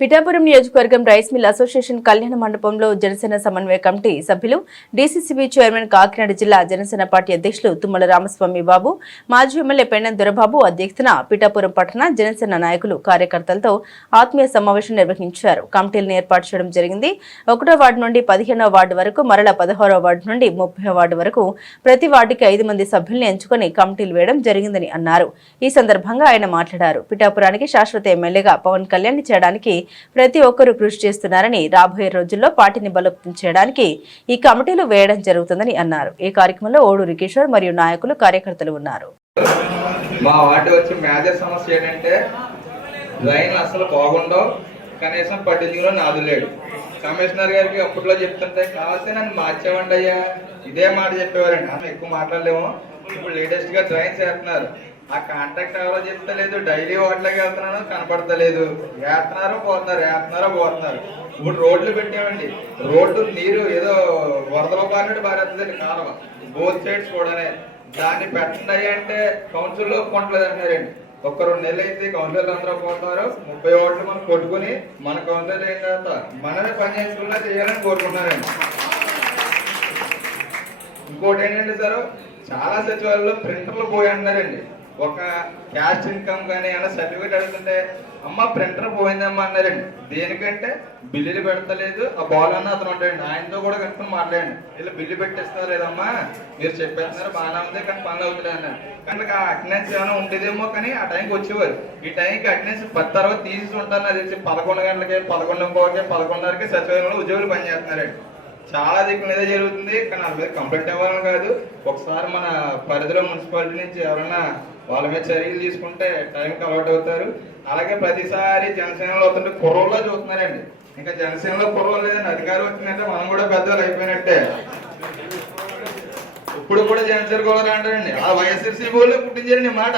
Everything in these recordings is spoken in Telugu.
పిఠాపురం నియోజకవర్గం రైస్ మిల్ అసోసియేషన్ కళ్యాణ మండపంలో జనసేన సమన్వయ కమిటీ సభ్యులు, డీసీసీబీ చైర్మన్, కాకినాడ జిల్లా జనసేన పార్టీ అధ్యక్షులు తుమ్మల రామస్వామి బాబు, మాజీ ఎమ్మెల్యే పెన్నెం దొరబాబు అధ్యక్షతన పిఠాపురం పట్టణ జనసేన నాయకులు, కార్యకర్తలతో ఆత్మీయ సమావేశం నిర్వహించారు. కమిటీలను ఏర్పాటు చేయడం జరిగింది. 1వ వార్డు నుండి 15వ వార్డు వరకు, మరలా 16వ వార్డు నుండి 30వ వార్డు వరకు ప్రతి వార్డుకి 5 మంది సభ్యుల్ని ఎంచుకుని కమిటీలు వేయడం జరిగిందని అన్నారు. ఈ సందర్భంగా ఆయన మాట్లాడారు. పిఠాపురానికి శాశ్వత ఎమ్మెల్యేగా పవన్ కళ్యాణ్ చేయడానికి ప్రతి ఒక్కరూ కృషి చేస్తున్నారని, రాబోయే రోజుల్లో పార్టీని బలోపేతం చేయడానికి ఈ కమిటీలు వేయడం జరుగుతుందని అన్నారు. ఈ కార్యక్రమంలో ఓడూరి కిషోర్ మరియు నాయకులు, కార్యకర్తలు ఉన్నారు. మా వార్డు వచ్చి మేజర్ సమస్య ఏంటంటే లైన్లు అసలు బాగుండవు, కనీసం పట్టించుకులో నాదులేడు. కమిషనర్ గారికి అప్పట్లో చెప్తుంటే కావాల్సి నన్ను మార్చేవండి అయ్యా, ఇదే మాట చెప్పేవారండి. ఆమె ఎక్కువ మాట్లాడలేము. ఇప్పుడు లేటెస్ట్ గా డ్రైన్స్ వేస్తున్నారు. ఆ కాంట్రాక్ట్ ఎవరో చెప్తలేదు. డైలీ వాటిలోకి వెళ్తున్నాను, కనపడతలేదు. వేస్తున్నారో పోతున్నారు. ఇప్పుడు రోడ్లు పెట్టామండి. రోడ్డు నీరు ఏదో వరదలో పారినట్టు బారేస్తుందండి కాలువ, బోత్ సైడ్స్ కూడానే. దాన్ని పెట్టండి అంటే కౌన్సిల్లో ఒప్పుకోవట్లేదు అంటున్నారండి. ఒక 2 నెలలు అయితే కౌన్సిలర్లు అందరూ పోతున్నారు. 30 ఓట్లు మనం కొట్టుకుని మన కౌన్సిలర్ ఏం చేస్తా మనమే పని చేసుకున్నా చేయాలని కోరుకుంటున్నారండి. ఇంకోటి ఏంటంటే సార్, చాలా సచివాలయంలో ప్రింటర్లు పోయి అంటున్నారండి. ఒక క్యాష్ ఇన్కమ్ కానీ అన్న సర్టిఫికేట్ అడుగుతుంటే అమ్మ ప్రింటర్ పోయిందమ్మా అన్నారండి. దేనికంటే బిల్లులు పెడతలేదు. ఆ బాల్ అన్న అతను ఉంటాయండి, ఆయనతో కూడా కనుక్కొని మాట్లాడండి. వీళ్ళు బిల్లు పెట్టిస్తున్నారు లేదమ్మా, మీరు చెప్పేస్తున్నారు బాగానే ఉంది కానీ పనులు అవుతుంది అన్నారు. కానీ ఆ అటెండెన్స్ ఏమైనా ఉండేదేమో కానీ ఆ టైంకి వచ్చేవారు. ఈ టైంకి అటెండెన్స్ 10 తర్వాత తీసి ఉంటారు. నాకు తెలిసి 11 గంటలకి, 11:15కి, 11:30కి సచివాలయంలో ఉద్యోగులు పనిచేస్తున్నారండి. చాలా దిక్కులు ఏదో జరుగుతుంది. కానీ వాళ్ళ మీద కంప్లైంట్ ఇవ్వాలని కాదు, ఒకసారి మన పరిధిలో మున్సిపాలిటీ నుంచి ఎవరైనా వాళ్ళ మీద చర్యలు తీసుకుంటే టైంకి అలవాటు అవుతారు. అలాగే ప్రతిసారి జనసేనలో అవుతుంటే కుర్రోల్లో చూస్తున్నారండి. ఇంకా జనసేనలో కుర్రోలు లేదండి, అధికారం వచ్చిందంటే మనం కూడా పెద్దవాళ్ళు అయిపోయినట్టే. ఇప్పుడు కూడా జనసేన కుర్రోలు అంటారండి. ఆ వైఎస్ఆర్సీపీ వాళ్ళే పుట్టించారండి మాట.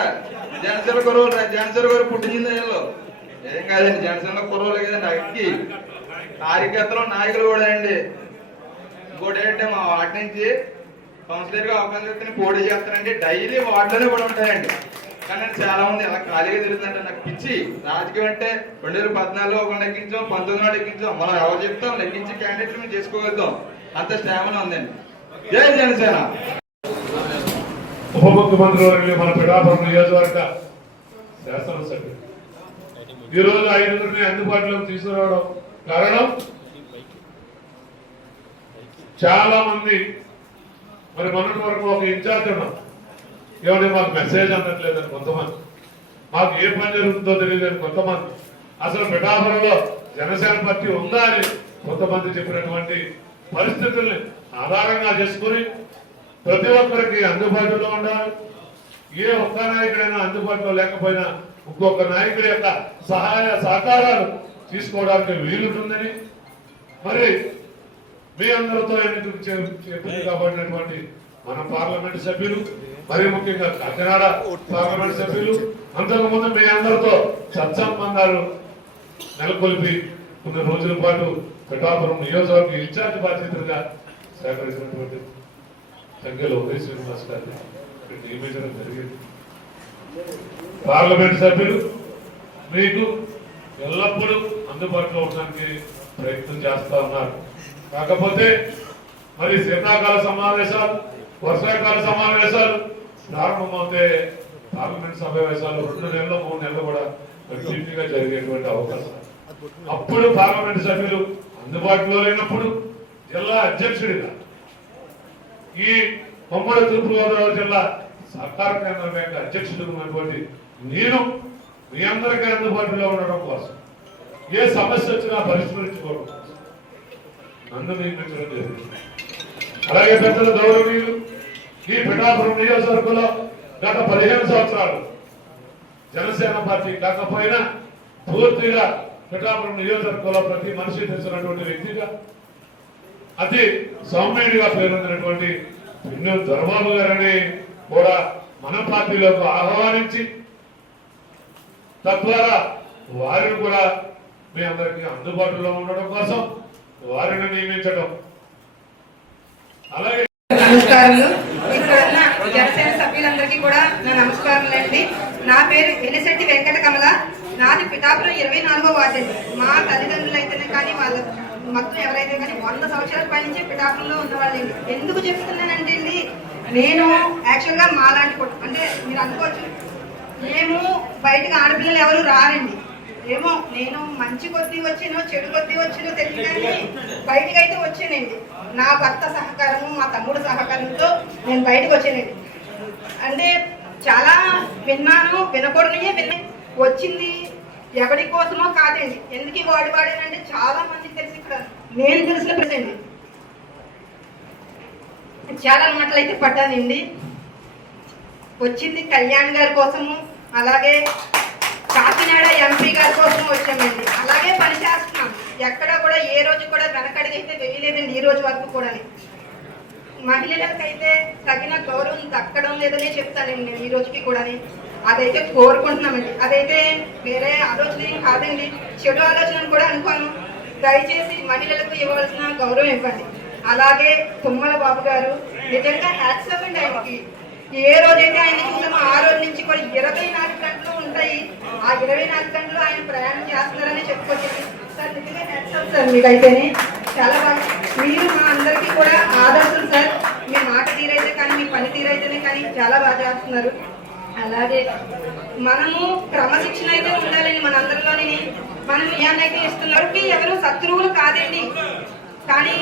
జనసేన కుర్రోలు, జనసేన గారు పుట్టించింది వీళ్ళు ఏం కాదండి. జనసేనలో కుర్రోలు కదండి. అక్కి కార్యకర్తలు, నాయకులు కూడా అండి. ఇంకోటి ఏంటంటే మా వార్డు నుంచి కౌన్సిలర్ గా అవకాశం పోటీ చేస్తానండి. డైలీ వార్డులోనే కూడా ఉంటాయండి. కానీ చాలా మంది అలా ఖాళీగా తిరుగుతుందంటే నాకు పిచ్చి. రాజకీయం అంటే 2014లో ఒక లెక్కించాం, 19 లెక్కించాం. మనం ఎవరు చెప్తాం లెక్కించి క్యాండిడేట్లు మేము చేసుకోగలుగుతాం. అంత స్టామినా ఉందండి. జై జనసేన. ఉప ముఖ్యమంత్రి వర్యులు మన పిఠాపురం నియోజకవర్గ శాసనసభ్యులు ఈరోజు 500ని అందుబాటులోకి తీసుకురావడం కారణం, చాలా మంది మరి మొన్నటి వరకు ఒక ఇన్ఛార్జ్ ఉన్నాం, ఏమంటే మాకు మెసేజ్ అందట్లేదని కొంతమంది, మాకు ఏ పని జరుగుతుందో తెలియదని కొంతమంది, అసలు పిఠాపురంలో జనసేన పార్టీ ఉందా అని కొంతమంది చెప్పినటువంటి పరిస్థితుల్ని ఆధారంగా చేసుకుని ప్రతి ఒక్కరికి అందుబాటులో ఉండాలి. ఏ ఒక్క నాయకుడైనా అందుబాటులో లేకపోయినా ఇంకొక నాయకుడి యొక్క సహాయ సహకారాలు తీసుకోవడానికి వీలుంటుందని మరి మీ అందరితో ఎన్నికలు కాబట్టినటువంటి మన పార్లమెంట్ సభ్యులు, మరి ముఖ్యంగా కాకినాడ పార్లమెంట్ సభ్యులు అంతకుముందు మీ అందరితో సత్సంబంధాలు నెలకొల్పి కొన్ని రోజుల పాటు పిఠాపురం నియోజకవర్గ ఇన్ఛార్జ్ బాధ్యతగా సేకరించినటువంటి సంఖ్యలో ఉదయ్ శ్రీనివాస్ గారిని నియమించడం జరిగింది. పార్లమెంట్ సభ్యులు మీకు ఎల్లప్పుడూ అందుబాటులో ఉండడానికి ప్రయత్నం చేస్తా ఉన్నారు. కాకపోతే మరి శీతాకాల సమావేశాలు, వర్షాకాల సమావేశాలు ప్రారంభమవుతే పార్లమెంట్ సమావేశాలు 2 నెలలు 3 నెలలు కూడా కంటిన్యూగా జరిగేటువంటి అవకాశం. అప్పుడు పార్లమెంట్ సభ్యులు అందుబాటులో లేనప్పుడు జిల్లా అధ్యక్షుడిగా ఈ ఉమ్మడి తూర్పుగోదావరి జిల్లా సహకార కేంద్ర బ్యాంక్ అధ్యక్షుడిగా నేను మీ అందరికీ అందుబాటులో ఉండడం కోసం, ఏ సమస్య వచ్చినా పరిష్కరించుకోవడం కోసం నన్ను నియమించడం జరిగింది. అలాగే పెద్దల గౌరవనీయులు ఈ పిఠాపురం నియోజకవర్గంలో గత 15 సంవత్సరాలు జనసేన పార్టీ కాకపోయినా పూర్తిగా పిఠాపురం నియోజకవర్గంలో ప్రతి మనిషి తెలిసినటువంటి వ్యక్తిగా, అతి సౌమ్యుడిగా పేరొందినటువంటి పెన్నెం దొరబాబు గారని కూడా మన పార్టీలోకి ఆహ్వానించి తద్వారా వారిని కూడా మీ అందరికీ అందుబాటులో ఉండడం కోసం వారిని నియమించడం. అలాగే నమస్కారాలు. ఇక్కడ ఉన్న జనసేన సభ్యులందరికీ కూడా నా నమస్కారాలండి. నా పేరు ఎన్నిశెట్టి వెంకట కమల. నాది పిఠాపురం 24వ వార్డు అండి. మా తల్లిదండ్రులు అయితేనే కానీ వాళ్ళ మొత్తం ఎవరైతే కానీ 100 సంవత్సరాల పై నుంచి పిఠాపురంలో ఉన్నవాళ్ళండి. ఎందుకు చెప్తున్నానంటే అండి, నేను యాక్చువల్గా మాలాంటి అంటే మీరు అనుకోవచ్చు మేము బయటకు ఆడపిల్లలు ఎవరు రారండి. ఏమో నేను మంచి కొద్దీ వచ్చినో చెడు కొద్దీ వచ్చినో తెలియదు కానీ బయటకు అయితే వచ్చానండి. నా భర్త సహకారము మా తమ్ముడు సహకారంతో నేను బయటకు వచ్చానండి. అంటే చాలా విన్నాను, వినకూడనియే వచ్చింది ఎవరి కోసమో కాదండి. ఎందుకు ఈ వాడేనంటే చాలా మందికి తెలిసి ఇక్కడ నేను తెలిసిన ప్రజండి చాలా మాటలు అయితే పడ్డానండి. వచ్చింది కళ్యాణ్ గారి కోసము, అలాగే కాకినాడ ఎంపీ గారి కోసం వచ్చామండి. అలాగే పనిచేస్తున్నాం. ఎక్కడ కూడా ఏ రోజు కూడా వెనకడిగైతే వేయలేదండి ఈ రోజు వరకు కూడా. మహిళలకైతే తగిన గౌరవం దక్కడం లేదనే చెప్తానండి నేను ఈ రోజుకి కూడా. అదైతే కోరుకుంటున్నామండి. అదైతే వేరే ఆలోచన ఏం కాదండి, చెడు ఆలోచన కూడా అనుకోను. దయచేసి మహిళలకు ఇవ్వాల్సిన గౌరవం ఇవ్వండి. అలాగే తుమ్మల బాబు గారు నిజంగా హ్యాట్స్ ఆఫ్ అండి. ఆయనకి ఏ రోజైతే ఆయన చూసామో ఆ రోజు నుంచి కూడా 24 గంటలు ఉంటాయి. ఆ 24 గంటలు ఆయన ప్రయాణం చేస్తున్నారని చెప్పుకొచ్చింది. సార్ నిజంగా హ్యాట్స్ ఆఫ్ సార్, మీకైతేనే చాలా బాగా. మీరు మా అందరికీ కూడా ఆదర్శం సార్. మీ మాట తీరైతే కానీ మీ పని తీరైతేనే కానీ చాలా బాగా చేస్తున్నారు. అలాగే మనము క్రమశిక్షణ అయితే ఉండాలండి మనందరిలోని. మనం ఏమైతే ఇస్తున్నవారికి ఎవరు శత్రువులు కాదండి, కానీ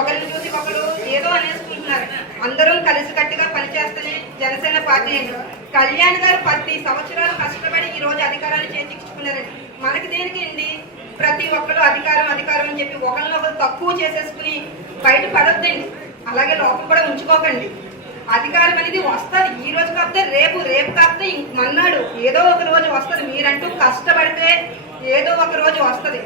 ఒకరిని చూసి ఒకరు ఏదో అనేసుకుంటున్నారు. అందరం కలిసికట్టుగా పనిచేస్తేనే జనసేన పార్టీ అండి. కళ్యాణ్ గారు 10 సంవత్సరాలు కష్టపడి ఈ రోజు అధికారాన్ని చేజిక్కించుకున్నారండి. మనకి దేనికి అండి, ప్రతి ఒక్కరు అధికారం అధికారం అని చెప్పి ఒకరినొకరు తక్కువ చేసేసుకుని బయట పడొద్దండి. అలాగే లోపం కూడా ఉంచుకోకండి. అధికారం అనేది వస్తుంది, ఈ రోజు కాకపోతే రేపు, రేపు కాకపోతే మన్నాడు ఏదో ఒక రోజు వస్తుంది. మీరంటూ కష్టపడితే ఏదో ఒక రోజు వస్తుంది.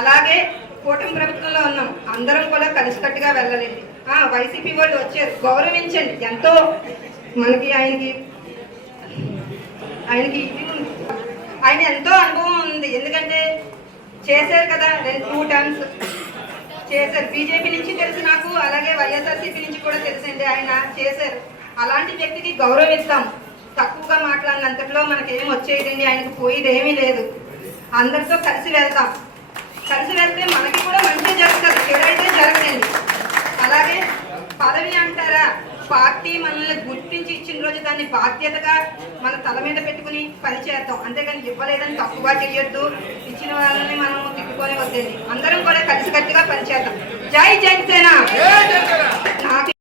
అలాగే కూటమి ప్రభుత్వంలో ఉన్నాం, అందరం కూడా కలిసికట్టుగా వెళ్ళాలండి. వైసీపీ వాళ్ళు వచ్చారు, గౌరవించండి. ఎంతో మనకి ఆయనకి ఇది ఉంది, ఆయన ఎంతో అనుభవం ఉంది. ఎందుకంటే చేశారు కదా, 2 టర్మ్స్ చేశారు. బీజేపీ నుంచి తెలుసు నాకు, అలాగే వైఎస్ఆర్సీపీ నుంచి కూడా తెలుసండి. ఆయన చేశారు. అలాంటి వ్యక్తికి గౌరవిస్తాం. తక్కువగా మాట్లాడినంతట్లో మనకేం వచ్చేదండి, ఆయనకు పోయేది ఏమీ లేదు. అందరితో కలిసి వెళ్తాం. కలిసి వెళ్తే మనకి కూడా మంచి జరుగుతుంది, చెడైతే జరగదండి. అలాగే పదవి అంటారా, పార్టీ మనల్ని గుర్తించి ఇచ్చిన రోజు దాన్ని బాధ్యతగా మన తల మీద పెట్టుకుని పనిచేద్దాం. అంతేగాని ఇవ్వలేదని తక్కువగా చేయొద్దు, ఇచ్చిన వాళ్ళని మనం తిట్టుకొని వద్దండి. అందరం కూడా కలిసికట్టుగా పనిచేద్దాం. జై జనసేన. నాకు